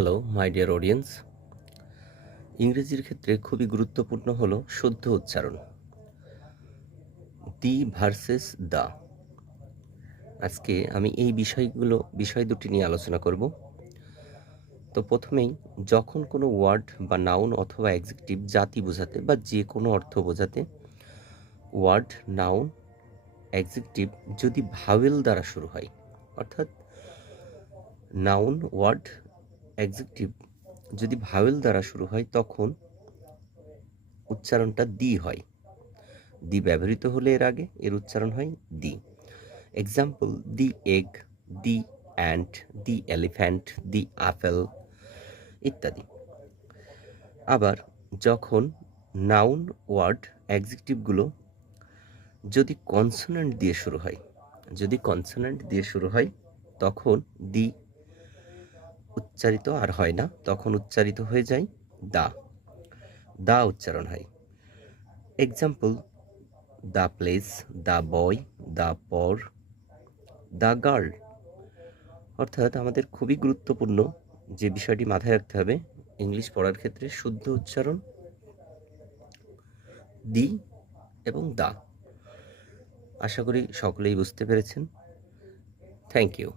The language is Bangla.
Hello my dear audience. ইংরেজির ক্ষেত্রে খুবই গুরুত্বপূর্ণ হলো শুদ্ধ উচ্চারণ। দি ভার্সেস দ্য। আজকে আমি এই বিষয় দুটি নিয়ে আলোচনা করব। তো প্রথমেই যখন কোনো ওয়ার্ড বা নাউন অথবা অ্যাডজেক্টিভ জাতি বোঝাতে বা যে কোনো অর্থ বোঝাতে ওয়ার্ড, নাউন, অ্যাডজেক্টিভ যদি ভাওয়েল দ্বারা শুরু হয়, অর্থাৎ নাউন, ওয়ার্ড, অ্যাডজেক্টিভ যদি ভাওয়েল দ্বারা শুরু হয় তখন উচ্চারণটা দি হয়। দি ব্যবহৃত হলে এর উচ্চারণ হয় দি। এক্সাম্পল: দি এগ, দি অ্যান্ট, দি এলিফ্যান্ট, দি আপেল ইত্যাদি। আবার যখন নাউন, ওয়ার্ড, অ্যাডজেক্টিভগুলো যদি কনসোনেন্ট দিয়ে শুরু হয় তখন দি উচ্চারিত আর হয় না, তখন উচ্চারিত হয়ে যায় দা। দা উচ্চারণ হয়। Example: the place, the boy, the পর, দ্য গার্ল। অর্থাৎ আমাদের খুবই গুরুত্বপূর্ণ যে বিষয়টি মাথায় রাখতে হবে ইংলিশ পড়ার ক্ষেত্রে, শুদ্ধ উচ্চারণ দি এবং দা। আশা করি সকলেই বুঝতে পেরেছেন। Thank you.